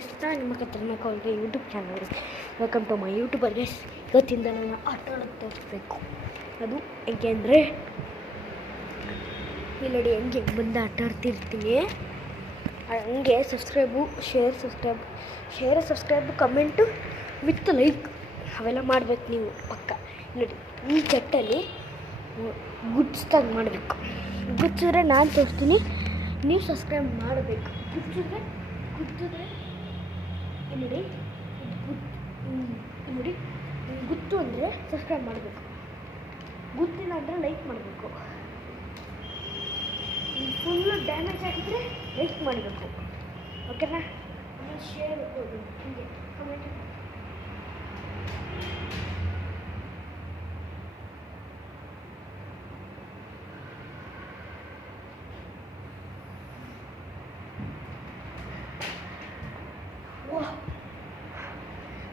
Guys, ನಾನು ನಿಮ್ಮ ಖತರ್ನಾಕ್ ಅವ್ರಿಗೆ YouTube channel. Welcome to my youtuber guys. ಇವತ್ತಿಂದ ನಾನು ಆಟ ಆಡೋದು ತೋರಿಸ್ಬೇಕು. ಅದು ಹೆಂಗೆ ಅಂದರೆ, ಇಲ್ಲಿ ನೋಡಿ ಹೆಂಗೆ ಬಂದು ಆಟ ಆಡ್ತಿರ್ತೀನಿ. ಹಂಗೆ ಸಬ್ಸ್ಕ್ರೈಬು ಕಮೆಂಟು ವಿತ್ ಲೈಕ್ ಅವೆಲ್ಲ ಮಾಡ್ಬೇಕು ನೀವು ಪಕ್ಕ. ನೋಡಿ ಈ ಚಟ್ಟಲ್ಲಿ ಗುಡ್ಸ್ದಾಗ ಮಾಡಬೇಕು. ಗುಚ್ಚಿದ್ರೆ ನಾನು ತೋರಿಸ್ತೀನಿ, ನೀವು ಸಬ್ಸ್ಕ್ರೈಬ್ ಮಾಡಬೇಕು. ಗುಚ್ಚಿದ್ರೆ ನೋಡಿ ನೋಡಿ ಗುತ್ತು ಅಂದರೆ ಸಬ್ಸ್ಕ್ರೈಬ್ ಮಾಡಬೇಕು, ಗುತ್ತಿಲ್ಲ ಅಂದರೆ ಲೈಕ್ ಮಾಡಬೇಕು. ಫುಲ್ಲು ಡ್ಯಾಮೇಜ್ ಆಗಿದ್ದರೆ ಲೈಕ್ ಮಾಡಬೇಕು, ಓಕೆನಾ? ಆಮೇಲೆ ಶೇರ್ ಕೊಡಿ, ಹೀಗೆ ಕಮೆಂಟ್.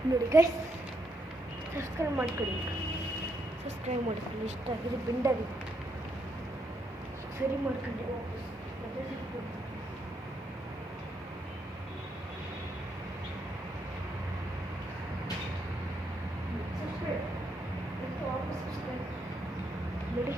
ನೋಡಿ ಗೈಸ್, ಸಬ್ಸ್ಕ್ರೈಬ್ ಮಾಡ್ಕೊಳ್ಳಿ, ಇಷ್ಟ ಆಗಿದೆ ಬೆಂಡಾಗಿದೆ ಸರಿ ಮಾಡ್ಕೊಂಡೆ ವಾಪಸ್ ನೋಡಿ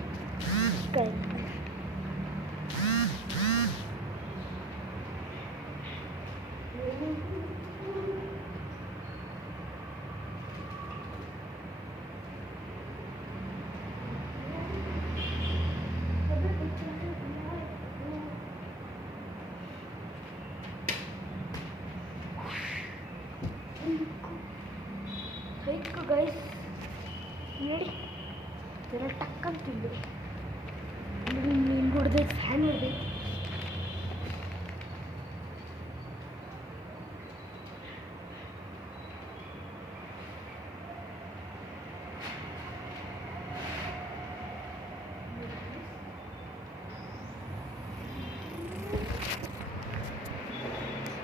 ಸೈಕು ಗೈಸ್. ಹೇಳಿ ಜನ ಟಕ್ ಅಂತಿದ್ದು ನೀನು ನೋಡಿದೆ, ಫ್ಯಾನ್ ಇದೆ.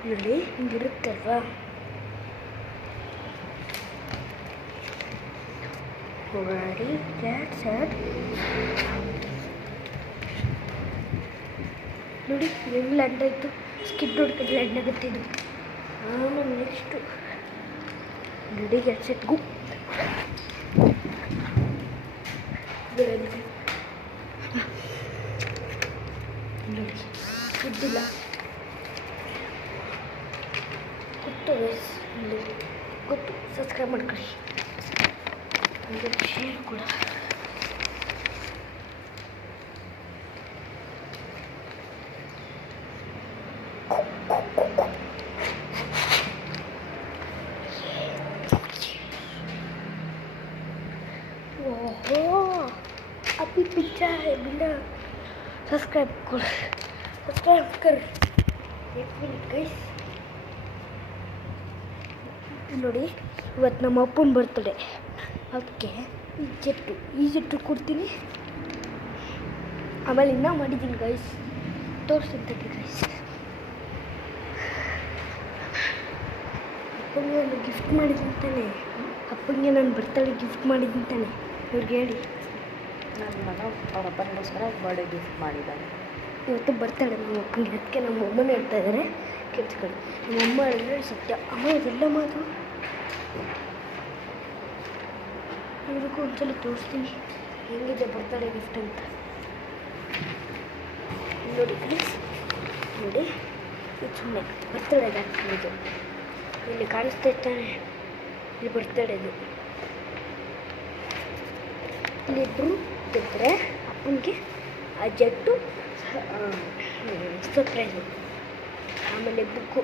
ನೋಡಿ ಹಿಂಗಿರುತ್ತಲ್ವಾ, ಗಾಡಿ ನೋಡಿ ಹೆಂಗ್ ಲ್ಯಾಂಡ್ ಆಯಿತು. ಸ್ಕಿಡ್ ಹೊಡ್ಕೊಂಡು ಲ್ಯಾಂಡ್ ಆಗುತ್ತೆ ಇದು. ಆಮೇಲೆ ನೆಕ್ಸ್ಟು ನೋಡಿ ಗ್ಯಾಟ್ ಸೆಟ್ ಗು ನೋಡಿ ಗೊತ್ತಿಲ್ಲ ಗೊತ್ತು. ಸಬ್ಸ್ಕ್ರೈಬ್ ಮಾಡ್ಕೊಳ್ಳಿ, ಶೇರ್ ಕೂಡ. ओहो अभी पिज्जा है बिना सब्सक्राइब कर 1 मिनट गैस. ನೋಡಿ ಇವತ್ತು ನಮ್ಮ ಅಪ್ಪನ ಬರ್ತಡೇ, ಅದಕ್ಕೆ ಈ ಜೆಟ್ಟು ಕೊಡ್ತೀನಿ. ಆಮೇಲೆ ಇನ್ನೂ ಮಾಡಿದ್ದೀನಿ ಗೈಸ್, ತೋರಿಸ್ತೀನಿ ಗೈಸ್. ಅಪ್ಪನಿಗೆ ನಾನು ಗಿಫ್ಟ್ ಮಾಡಿದ್ದೀನಿ ತಾನೆ, ಅಪ್ಪನಿಗೆ ನಾನು ಬರ್ತಡೇ ಗಿಫ್ಟ್ ಮಾಡಿದ್ದೀನಿ ತಾನೆ. ಇವ್ರಿಗೆ ಹೇಳಿ, ನನ್ನ ಮಗ ಅವ್ರ ಅಪ್ಪನಿಗೋಸ್ಕರ ಬರ್ಡೇ ಗಿಫ್ಟ್ ಮಾಡಿದ್ದಾನೆ. ಇವತ್ತು ಬರ್ತಡೇ ನಮ್ಮ ಅಪ್ಪನಿಗೆ. ಅದಕ್ಕೆ ನಮ್ಮ ಅಮ್ಮನ ಹೇಳ್ತಾ ಇದ್ದಾರೆ, ಕೆಲ್ಸ್ಕೊಳ್ಳಿ. ನಮ್ಮ ಅಮ್ಮ ಹೇಳಿದ್ರೆ ಸತ್ಯ. ಅಮ್ಮ ಇದೆಲ್ಲ ಮಾತು ಇವ್ರಿಗೂ ಒಂದ್ಸಲ ತೋರಿಸ್ತೀನಿ ಹೆಂಗಿದೆ ಬರ್ತಡೇ ಗಿಫ್ಟ್ ಅಂತ. ನೋಡಿ ಪ್ಲೀಸ್, ನೋಡಿ ಇದು ಸುಮ್ಮನೆ ಬರ್ತಡೇಗೆ ಹಾಕ್ತಿದ್ದು. ಇಲ್ಲಿ ಕಾಣಿಸ್ತಾ ಇರ್ತಾನೆ, ಇಲ್ಲಿ ಬರ್ತಡೇದು. ಇಲ್ಲಿಬ್ಬರು ತೆಗೆದ್ರೆ ಅಪ್ಪನಿಗೆ ಆ ಜಟ್ಟು ಸರ್ಪ್ರೈಸು. ಆಮೇಲೆ ಬುಕ್ಕು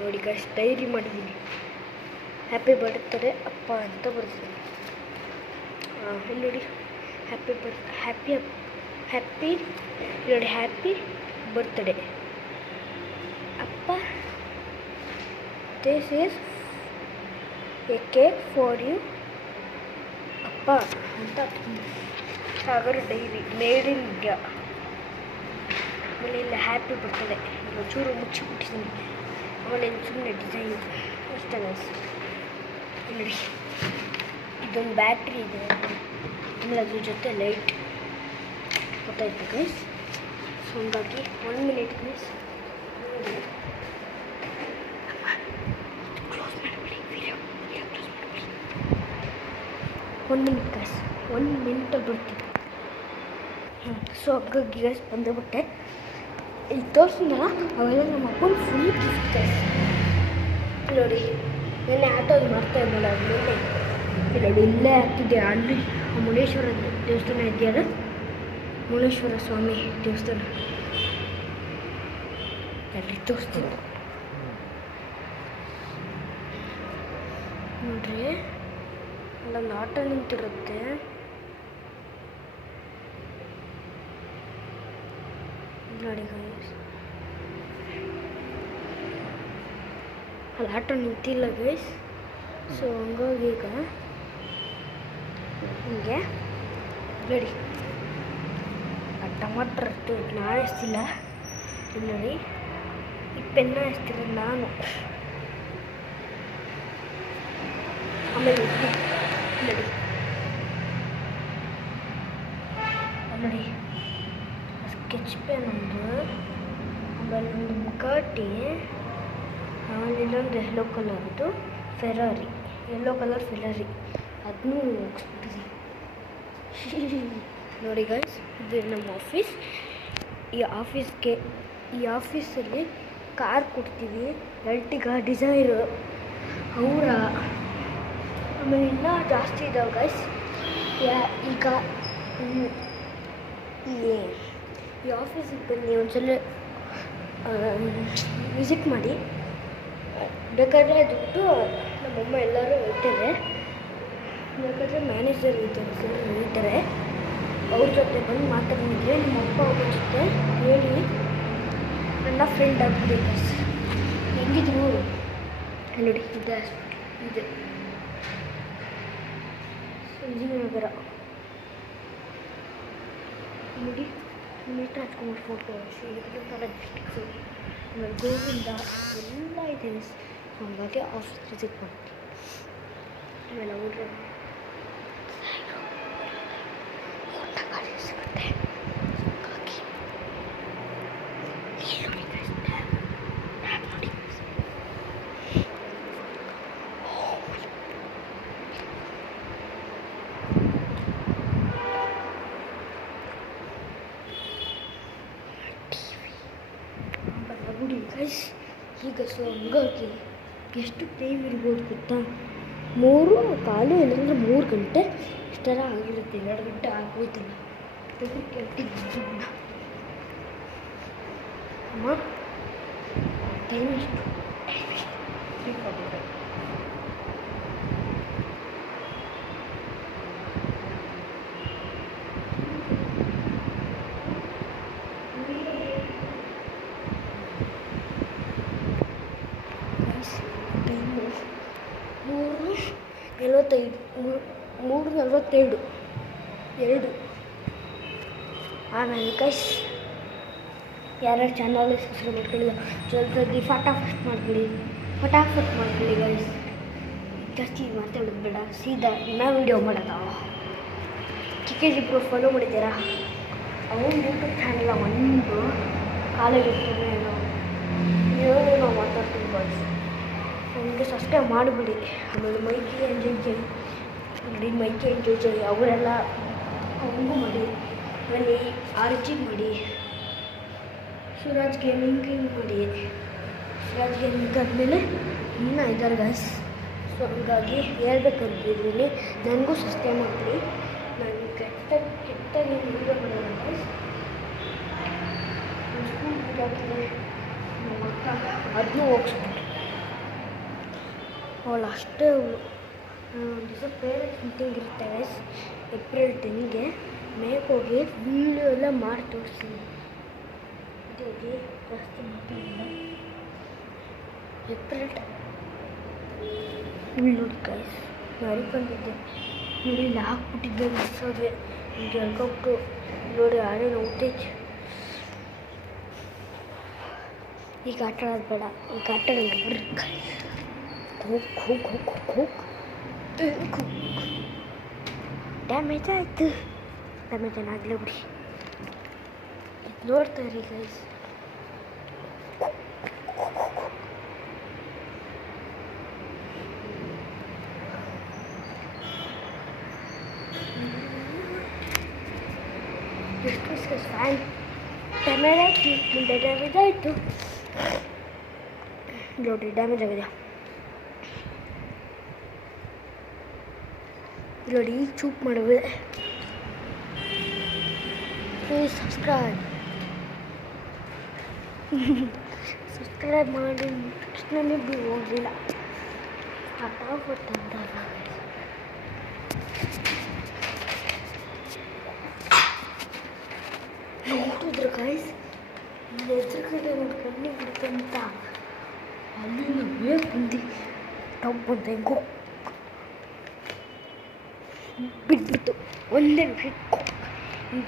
ನೋಡಿ ಗೈಸ್, ಡೈರಿ ಮಾಡಿದ್ದೀನಿ. ಹ್ಯಾಪಿ ಬರ್ತ್ಡೇ ಅಪ್ಪ ಅಂತ ಬರ್ತೀನಿ. ಇಲ್ಲಿ ನೋಡಿ ಹ್ಯಾಪಿ ನೋಡಿ ಹ್ಯಾಪಿ ಬರ್ತ್ಡೇ ಅಪ್ಪ, this is a cake for you ಅಪ್ಪ ಅಂತ. Sagar diary made in India. ಆಮೇಲೆ ಇಲ್ಲ ಹ್ಯಾಪಿ ಬರ್ತಡೇ ಚೂರು ಮುಚ್ಚಿಬಿಟ್ಟಿದ್ದೀನಿ. ಆಮೇಲೆ ಸುಮ್ಮನೆ ಡಿಸೈನ್ ಅಷ್ಟೇ ಗೈಸ್. ನೋಡಿ ಇದೊಂದು ಬ್ಯಾಟ್ರಿ ಇದೆ, ಆಮೇಲೆ ಅದ್ರ ಜೊತೆ ಲೈಟ್, ಗೊತ್ತಾಯ್ತು ಗೈಸ್. ಸೊ ಹಂಗಾಗಿ 1 ಮಿನಿಟ್ ಗೈಸ್. 1 ಮಿನಿಟ್ ಗೈಸ್, 1 ಮಿನಿಟಲ್ಲಿ ಬರ್ತೀನಿ. ಸೊ ಹಂಗಾಗಿ ಗೈಸ್ ಬಂದುಬಿಟ್ಟೆ. ಇಲ್ಲಿ ತೋರಿಸಿದ್ನಲ್ಲ ಅವೆಲ್ಲ ನಮ್ಮ ಅಪ್ಪನ ಫುಲ್ ಗಿಫ್ಟ್ ಗೈಸ್. ನೋಡಿ ನೆನ್ನೆ ಆಟೋದು ಮಾಡ್ತಾ ಇದ್ದಲ್ಲ ನೆನ್ನೆ ನೋಡಿ ಇಲ್ಲೇ ಆಗ್ತಿದ್ದೆ. ಅಲ್ಲಿ ಮುನೇಶ್ವರ ದೇವಸ್ಥಾನ ಇದೆಯಲ್ಲ, ಮುನೇಶ್ವರ ಸ್ವಾಮಿ ದೇವಸ್ಥಾನ ಅಲ್ಲಿ ತೋರಿಸ್ತೀನಿ ನೋಡ್ರಿ. ಅಲ್ಲೊಂದು ಆಟೋ ನಿಂತಿರುತ್ತೆ. ನೋಡಿ ಗೈಸ್, ಅಲ್ಲಿ ಆಟೋ ನಿಂತಿಲ್ಲ ಗೈಸ್. ಸೊ ಹಂಗಾಗಿ ಈಗ ಹಿಂಗೆ ನೋಡಿ ಆ ಟಮಾಟ್ರ್ ನಾಳೆ ಎಸ್ತಿಲ್ಲ. ಇಲ್ಲಿ ನೋಡಿ ಈ ಪೆನ್ನ ಎಸ್ತಿರೋದು ನಾನು. ಆಮೇಲೆ ನೋಡಿ ನೋಡಿ ಸ್ಕೆಚ್ ಪೆನ್ ಒಂದು, ಆಮೇಲೆ ಒಂದು ಬುಗಾಟಿ, ಆಮೇಲೆ ಇಲ್ಲೊಂದು ಯೆಲ್ಲೋ ಕಲರ್ದು ಫೆರಾರಿ, ಯೆಲ್ಲೋ ಕಲರ್ ಫೆರಾರಿ ಅದನ್ನೂ ಹೋಗಿಸ್ಬಿಟ್ಟಿದೆ. ನೋಡಿ ಗೈಸ್, ಇದು ನಮ್ಮ ಆಫೀಸ್. ಈ ಆಫೀಸಲ್ಲಿ ಕಾರ್ ಕೊಡ್ತೀವಿ, ಎರ್ಟಿಗಾ, ಡಿಸೈರು, ಅವರ ಆಮೇಲೆ ಇನ್ನೂ ಜಾಸ್ತಿ ಇದ್ದಾವೆ ಗೈಸ್. ಈಗ ಈ ಆಫೀಸಿಗೆ ಬನ್ನಿ, ಒಂದ್ಸಲ ವಿಸಿಟ್ ಮಾಡಿ. ಬೇಕಾದರೆ ದುಡ್ಡು ನಮ್ಮಮ್ಮ ಎಲ್ಲರೂ ಇಟ್ಟಿದ್ದಾರೆ. ಬೇಕಾದರೆ ಮ್ಯಾನೇಜರ್ ಇದ್ದಾರೆ, ಅವ್ರ ಜೊತೆ ಬಂದು ಮಾತಾಡಿದ್ರೆ ನಿಮ್ಮ ಅಪ್ಪ ಅವ್ರ ಜೊತೆ ಹೇಳಿ ನನ್ನ ಫ್ರೆಂಡ್ ಆಗ್ಬಿಡಿ ಗೈಸ್. ಹೆಂಗಿದ್ರು ನೋಡಿ ಇದೆ ಇದೆ ಸಂಜೀವನಗರ ನೋಡಿ, ನೇತ್ರ ಹಚ್ಕೊಂಡು ಫೋಟೋ ಡಿಸ್ಟಿಕ್ಸು ಗೋವಿಂದ ಎಲ್ಲ ಇದೆ. ಹಾಗಾಗಿ ಆಫೀಸ್ ವಿಸಿಟ್ ಮಾಡ್ತೀನಿ. ಆಮೇಲೆ ಅವ್ರಿಗೆ ಗೈಸ್ ಈಗ ಸೊ ಹಂಗಾಗಿ ಎಷ್ಟು ಟೈಮ್ ಇರ್ಬೋದು ಗೊತ್ತಾ? 3:15 ಇಲ್ಲಾಂದರೆ 3 ಗಂಟೆ ಇಷ್ಟೆಲ್ಲ ಆಗಿರುತ್ತೆ. 2 ಗಂಟೆ ಆಗೋಯ್ತಲ್ಲ. ಅಮ್ಮ ಟೈಮ್ ಎಷ್ಟು? ಮೂರು 42 2. ಆಮೇಲೆ ಗೈಸ್ ಯಾರ್ಯಾರು ಚಾನಲ್ ಸಬ್ಸ್ಕ್ರೈಬ್ ಮಾಡ್ಕೊಳ್ಳಿ, ಜಲ್ದಿ ಫಟಾಫಟ್ ಮಾಡ್ಕೊಳ್ಳಿ ಗೈಸ್. ಜಾಸ್ತಿ ಮಾತಾಡೋದು ಬೇಡ, ಸೀದಾ ಇನ್ನೂ ವೀಡಿಯೋ ಮಾಡೋದ. ಚಿಕ್ಕೇಜಿ ಬ್ರೋ ಫಾಲೋ ಮಾಡಿದ್ದೀರಾ? ಅವನು ಯೂಟ್ಯೂಬ್ ಚಾನಲ್ ಒಂದು ಕಾಲೇಜ್ ಇರ್ತಾನೆ ಏನೇನೋ ಮಾತಾಡ್ತೀನಿ ಗೈಸ್. ನನಗೆ ಸಬ್ಸ್ಕ್ರೈಬ್ ಮಾಡಿಬಿಡಿ. ಆಮೇಲೆ ಮೈಕಿ ಎಂಜಾಯ್ ನೋಡಿ, ಮೈಕಿ ಎಂಜಾಯ್ ಅವರೆಲ್ಲ ಅವನಿಗೂ ಮಾಡಿ. ಆಮೇಲೆ ಆರ್ಜಿಗೆ ಮಾಡಿ, ಸುರಾಜ್ ಗೇಮಿಂಗ್ ಮಾಡಿ. ಸುರಾಜ್ ಗೇಮಿಂಗ್ ಆದಮೇಲೆ ಇನ್ನೂ ಇದ್ದಾರೆ ಗೈಸ್. ಸೊ ಹಂಗಾಗಿ ಹೇಳ್ಬೇಕಂತಿದ್ದೀನಿ, ನನಗೂ ಸಬ್ಸ್ಕ್ರೈಬ್ ಮಾಡಿ. ನಾನು ಕೆಟ್ಟಾಗಿ ವೀಡಿಯೋ ಮಾಡೋಣ ಗೈಸ್. ಸ್ಕೂಲ್ ಬಿಡಾಗ್ತದೆ ನಮ್ಮ ಅಕ್ಕ, ಅದನ್ನೂ ಹೋಗಿಸ್ಬಿಟ್ಟು ಅವಳು ಅಷ್ಟೇ. ಒಂದು ದಿವಸ ಪೇರೆಂಟ್ಸ್ ಮೀಟಿಂಗ್ ಇರುತ್ತೆ ಗೈಸ್, ಏಪ್ರಿಲ್ 10ಗೆ. ಮೇಗೆ ಹೋಗಿ ವೀಡಿಯೋ ಎಲ್ಲ ಮಾಡಿ ತೋರಿಸ್ತೀನಿ. ಹೋಗಿ ಜಾಸ್ತಿ ಮೀಟಿಂಗ್ ಏಪ್ರಿಲ್ ನೋಡಿ ಗೈಸ್. ಮರಿಕೊಂಡಿದ್ದೆ ನೋಡಿ, ಇಲ್ಲಿ ಹಾಕ್ಬಿಟ್ಟಿದ್ದೆ ಮಿಸ್ಸೋದೆ. ಹಿಂಗೆ ಎಳ್ಕೊಬಿಟ್ಟು ನೋಡಿ ಆಡೇ ನೋಡ್ತೈತೆ. ಈಗ ಆಟ ಆಡೋದು ಬೇಡ, ಈಗ ಆಟ ಆಡೋದು ಬರ್ರಿ. ಹೋಗಿ ಡ್ಯಾಮೇಜ್ ಆಯಿತು. ಡ್ಯಾಮೇಜ್ ಏನಾಗಲೇ ಬಿಡಿ, ನೋಡ್ತಾ ಇರಿ ಗೈಸ್. ಫ್ಯಾನ್ ಡ್ಯಾಮೇಜ್ ಆಯಿತು, ಮುಂದೆ ಡ್ಯಾಮೇಜ್ ಆಯಿತು. ನೋಡಿ ಡ್ಯಾಮೇಜ್ ಆಗಿದೆ. ನೋಡಿ ಈಗ ಚೂಪ್ ಮಾಡಿದೆ. ಪ್ಲೀಸ್ ಸಬ್ಸ್ಕ್ರೈಬ್ ಮಾಡಿ ತಕ್ಷಣನೇ ಬಿ ಹೋಗಲಿಲ್ಲ. ಫಟಾಫಟ್ ಅಂತ ನೋಡಿದ್ರು ಗೈಸ್, ಎದುರುಗಡೆ ಒಂದು ಕಣ್ಣಿಗೆ ಬಿಡ್ತಂತ ಅಲ್ಲಿ ಬೇಗ ಬಂದು ಟಬ್ ಅಂತ ಹೆಂಗೋ ಬಿಟ್ಬಿಟ್ಟು ಒಂದೇ ಬಿಟ್ಟು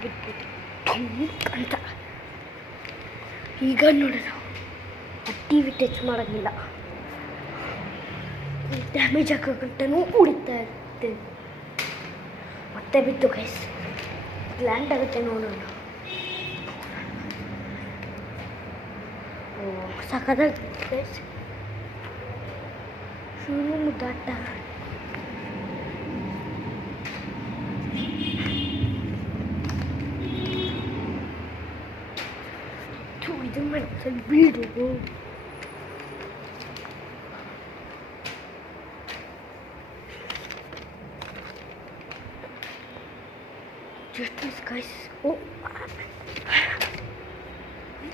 ಬಿಟ್ಬಿಟ್ಟು ಟಂಕ್ ಅಂತ. ಈಗ ನೋಡೋದು ಟಿ ವಿ ಟಚ್ ಮಾಡೋಂಗಿಲ್ಲ, ಡ್ಯಾಮೇಜ್ ಹಾಕೋಗಂಟನೂ ಉಳಿತಾ ಇರ್ತೇನೆ. ಮತ್ತೆ ಬಿತ್ತು ಗೈಸ್, ಲ್ಯಾಂಡ್ ಆಗುತ್ತೆ ನೋಡೋಣ. ಸಖತ್ತಾಗಿ ಗೈಸ್, ಶುರು ಮುದ್ದಾಟ. ಇದು ಮನಸ್ಸಲ್ಲಿ ಬೀಳೋದು. Justice guys. Oh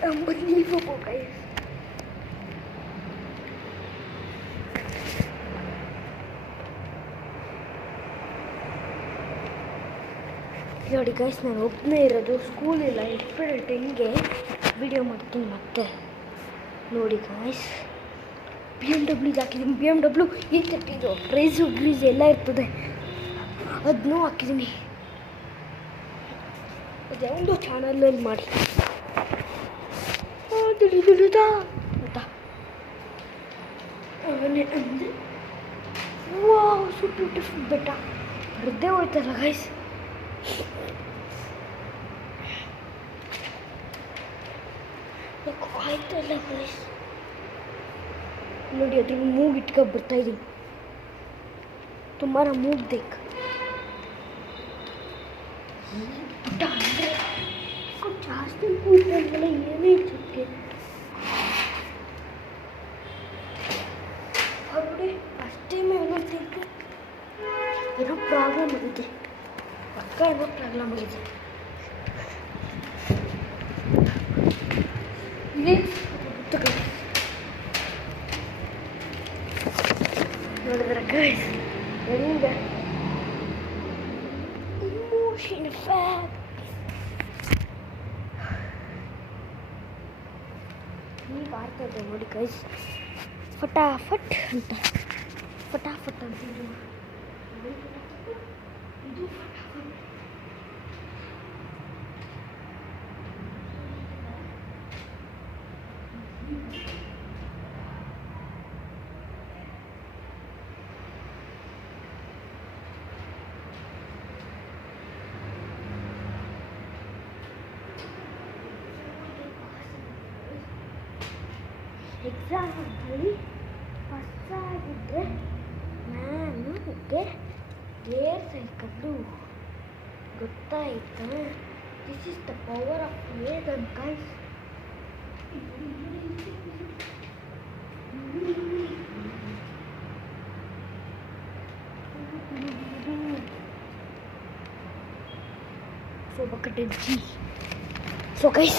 unbelievable guys. ನೋಡಿ ಗೈಸ್, ನಾನು ಒಬ್ಬನೇ ಇರೋದು, ಸ್ಕೂಲ್ ಇಲ್ಲ. ಏಪ್ರಿಲ್ 10ಗೆ ವಿಡಿಯೋ ಮಾಡ್ತೀನಿ ಮತ್ತೆ. ನೋಡಿ ಗೈಸ್, BMW ಹಾಕಿದ್ದೀನಿ. BMW ಇದು ಪ್ರೈಸು ಗ್ರೀಸ್ ಎಲ್ಲ ಇರ್ತದೆ, ಅದನ್ನೂ ಹಾಕಿದ್ದೀನಿ. ಅದೊಂದು ಚಾನಲಲ್ಲಿ ಮಾಡಿ ತಿಳಿದ ಅಂತ ಅಂದರೆ ವಾವ್ ಸೊ ಬ್ಯೂಟಿಫುಲ್ ಬೆಟ್ಟ. ಬರದೇ ಹೋಯ್ತಲ್ಲ ಗೈಸ್. ಆಯ್ತಲ್ಲ ಗೈಸ್, ನೋಡಿ ಅದ್ರ ಮೂಗ್ ಇಟ್ಕೊಂಡು ಬರ್ತಾ ಇದ್ದೀನಿ. तुम्हारा मूड देख ಜಾಸ್ತಿ ಕೂಟಲ್ಲ ಏನೇ ಚಿಕ್ಕೆ ಹೊರಗಡೆ ಅಷ್ಟೇ ಮೇಲೋಗ್ತಿತ್ತು. ಏನೋ ಪ್ರಾಬ್ಲಮ್ ಆಗಿದೆ, ಪಕ್ಕ ಏನೋ ಪ್ರಾಬ್ಲಮ್ ಆಗಿದೆ. ನೋಡಿದ್ರೆ ಗೈಸ್ ಹೆಂಗ ಇಮೋಷನ್ ಫ್ಯಾಕ್ಟ್ ಈಗ ಆಡ್ತಾ ಇದ್ದೆ ನೋಡಿ ಗೈಸ್. ಫಟಾಫಟ್ ಅಂತ ಫಟಾಫಟ್ ಅಂತ ಇದು ಎಕ್ಸಾಮಲ್ಲಿ ಫಸ್ಟ್ ಆಗಿದ್ದರೆ ನಾನು ಏರ್ ಸೈಕಲ್ಲು ಗೊತ್ತಾಯ್ತಾ. This is the power of Vedan guys. So, bucket G. So guys,